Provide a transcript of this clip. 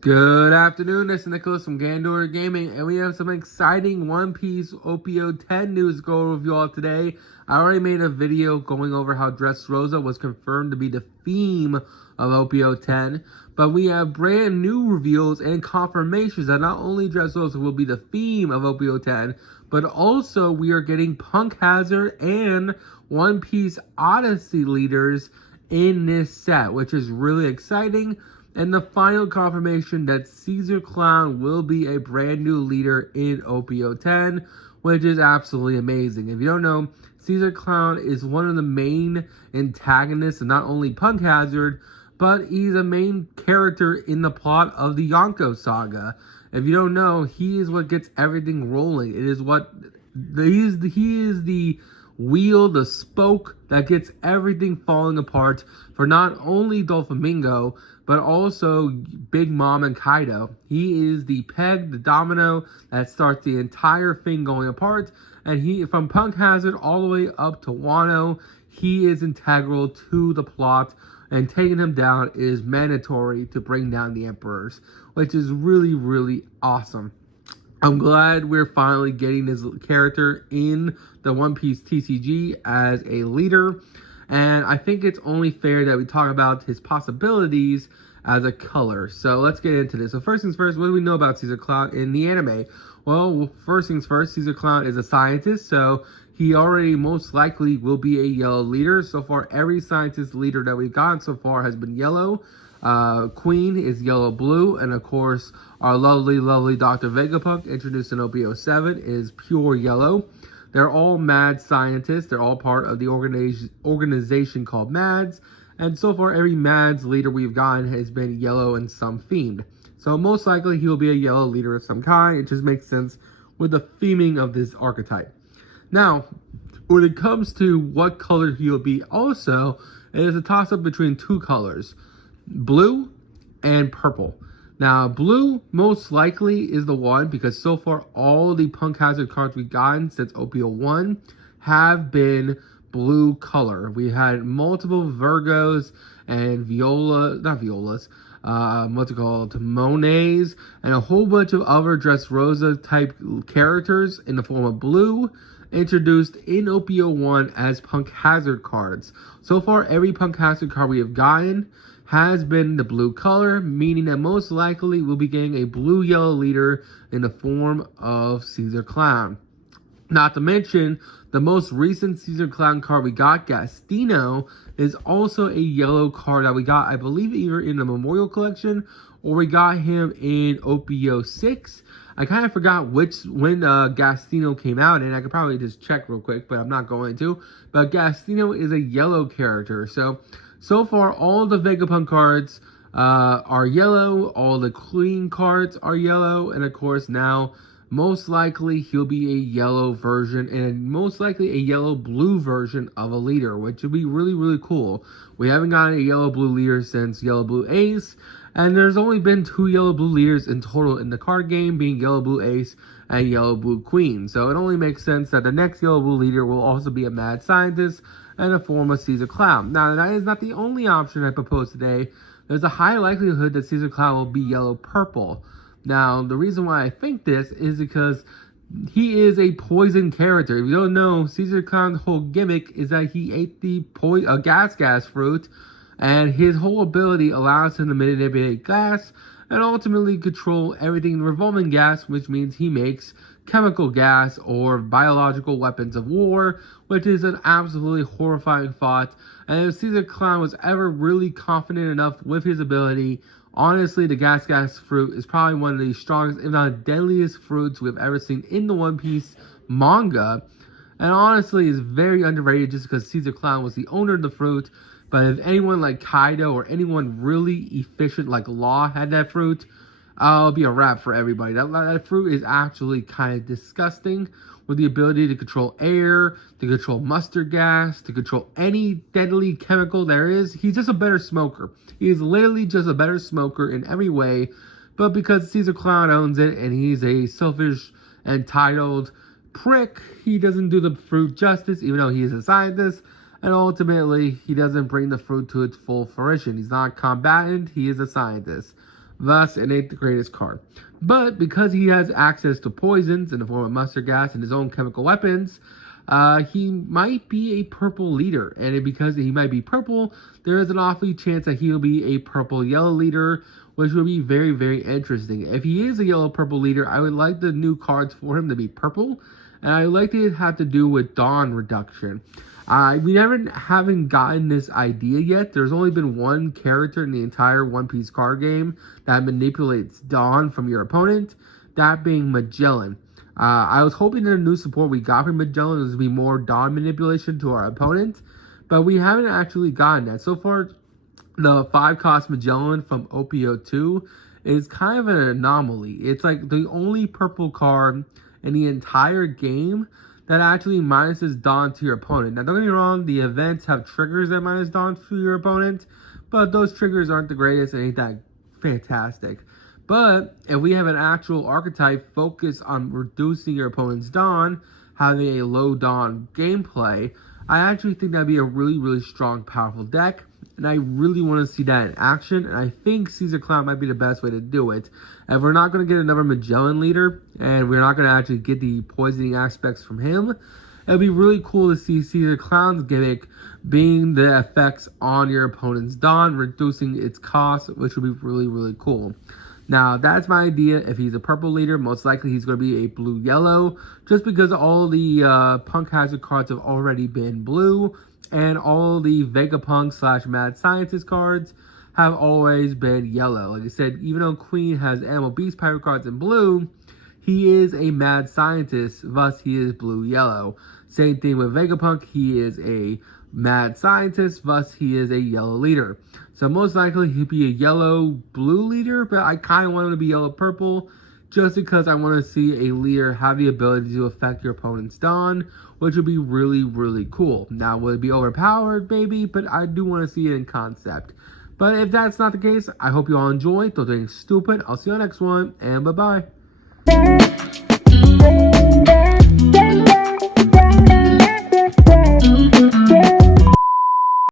Good afternoon, this is Nicholas from Gandor Gaming, and we have some exciting One Piece OP10 news to go over with you all today. I already made a video going over how Dressrosa was confirmed to be the theme of OP10, but we have brand new reveals and confirmations that not only Dressrosa will be the theme of OP10, but also we are getting Punk Hazard and One Piece Odyssey leaders in this set, which is really exciting. And the final confirmation that Caesar Clown will be a brand new leader in OP10, which is absolutely amazing. If you don't know, Caesar Clown is one of the main antagonists of not only Punk Hazard, but he's a main character in the plot of the Yonko saga. If you don't know, he is what gets everything rolling. It is what he is the wheel, the spoke that gets everything falling apart for not only Doflamingo, but also Big Mom and Kaido. He is the peg, the domino that starts the entire thing going apart. And he, from Punk Hazard all the way up to Wano, he is integral to the plot. And taking him down is mandatory to bring down the Emperors, which is really, really awesome. I'm glad we're finally getting this character in the One Piece TCG as a leader. And I think it's only fair that we talk about his possibilities as a color. So let's get into this. So first things first, what do we know about Caesar Clown in the anime? Well, first things first, Caesar Clown is a scientist, so he already most likely will be a yellow leader. So far, every scientist leader that we've gotten so far has been yellow. Queen is yellow-blue, and of course, our lovely Dr. Vegapunk, introduced in OP07, is pure yellow. They're all mad scientists. They're all part of the organization called MADS. And so far, every MADS leader we've gotten has been yellow and some themed. So most likely, he will be a yellow leader of some kind. It just makes sense with the theming of this archetype. Now, when it comes to what color he'll be also, it is a toss-up between two colors, blue and purple. Now, blue most likely is the one because so far all the Punk Hazard cards we've gotten since OP01 have been blue color. We had multiple Virgos and what's it called, Monets, and a whole bunch of other Dressrosa type characters in the form of blue introduced in OP01 as Punk Hazard cards. So far, every Punk Hazard card we have gotten has been the blue color, meaning that most likely we'll be getting a blue-yellow leader in the form of Caesar Clown. Not to mention, the most recent Caesar Clown card we got, Gastino, is also a yellow card that we got, I believe, either in the Memorial Collection or we got him in OP06. I kind of forgot when Gastino came out, and I could probably just check real quick, but I'm not going to. But Gastino is a yellow character, so far, all the Vegapunk cards are yellow, all the Queen cards are yellow, and of course now, most likely he'll be a yellow version, and most likely a yellow-blue version of a leader, which would be really, really cool. We haven't gotten a yellow-blue leader since Yellow-Blue Ace, and there's only been 2 yellow-blue leaders in total in the card game, being Yellow-Blue Ace and Yellow-Blue Queen. So it only makes sense that the next yellow-blue leader will also be a mad scientist, and a form of Caesar Clown. Now, that is not the only option I propose today. There's a high likelihood that Caesar Clown will be yellow-purple. Now, the reason why I think this is because he is a poison character. If you don't know, Caesar Clown's whole gimmick is that he ate the gas fruit, and his whole ability allows him to manipulate gas and ultimately control everything in revolving gas, which means he makes chemical gas or biological weapons of war, which is an absolutely horrifying thought. And if Caesar Clown was ever really confident enough with his ability, honestly, the gas fruit is probably one of the strongest, if not deadliest fruits we've ever seen in the One Piece manga. And honestly, is very underrated just because Caesar Clown was the owner of the fruit. But if anyone like Kaido or anyone really efficient like Law had that fruit, it'll be a wrap for everybody. That fruit is actually kind of disgusting, with the ability to control air, to control mustard gas, to control any deadly chemical there is. He's just a better smoker. He is literally just a better smoker in every way. But because Caesar Clown owns it and he's a selfish, entitled prick, he doesn't do the fruit justice, even though he is a scientist. And ultimately, he doesn't bring the fruit to its full fruition. He's not combatant, he is a scientist. Thus, it ain't the greatest card. But because he has access to poisons in the form of mustard gas and his own chemical weapons, he might be a purple leader. And because he might be purple, there is an awfully chance that he'll be a purple-yellow leader, which would be very, very interesting. If he is a yellow-purple leader, I would like the new cards for him to be purple. And I would like it to have to do with Dawn reduction. We haven't gotten this idea yet. There's only been one character in the entire One Piece card game that manipulates Dawn from your opponent, that being Magellan. I was hoping that the new support we got from Magellan was to be more Dawn manipulation to our opponent, but we haven't actually gotten that. So far, the 5-cost Magellan from OP10 is kind of an anomaly. It's like the only purple card in the entire game that actually minuses Dawn to your opponent. Now, don't get me wrong, the events have triggers that minus Dawn to your opponent, but those triggers aren't the greatest and ain't that fantastic. But if we have an actual archetype focused on reducing your opponent's Dawn, having a low Dawn gameplay, I actually think that'd be a really, really strong, powerful deck. And I really want to see that in action. And I think Caesar Clown might be the best way to do it. If we're not going to get another Magellan leader, and we're not going to actually get the poisoning aspects from him, it'd be really cool to see Caesar Clown's gimmick being the effects on your opponent's Dawn, reducing its cost, which would be really, really cool. Now, that's my idea. If he's a purple leader, most likely he's going to be a blue-yellow, just because all the Punk Hazard cards have already been blue, and all the Vegapunk / Mad Scientist cards have always been yellow. Like I said, even though Queen has Animal Beast Pirate cards in blue, he is a Mad Scientist, thus he is blue-yellow. Same thing with Vegapunk, he is a Mad Scientist, thus he is a yellow leader. So most likely he'd be a yellow-blue leader, but I kind of want him to be yellow-purple, just because I want to see a leader have the ability to affect your opponent's Dawn, which would be really, really cool. Now, would it be overpowered? Maybe, but I do want to see it in concept. But if that's not the case, I hope you all enjoy. Don't do anything stupid. I'll see you on the next one, and bye-bye.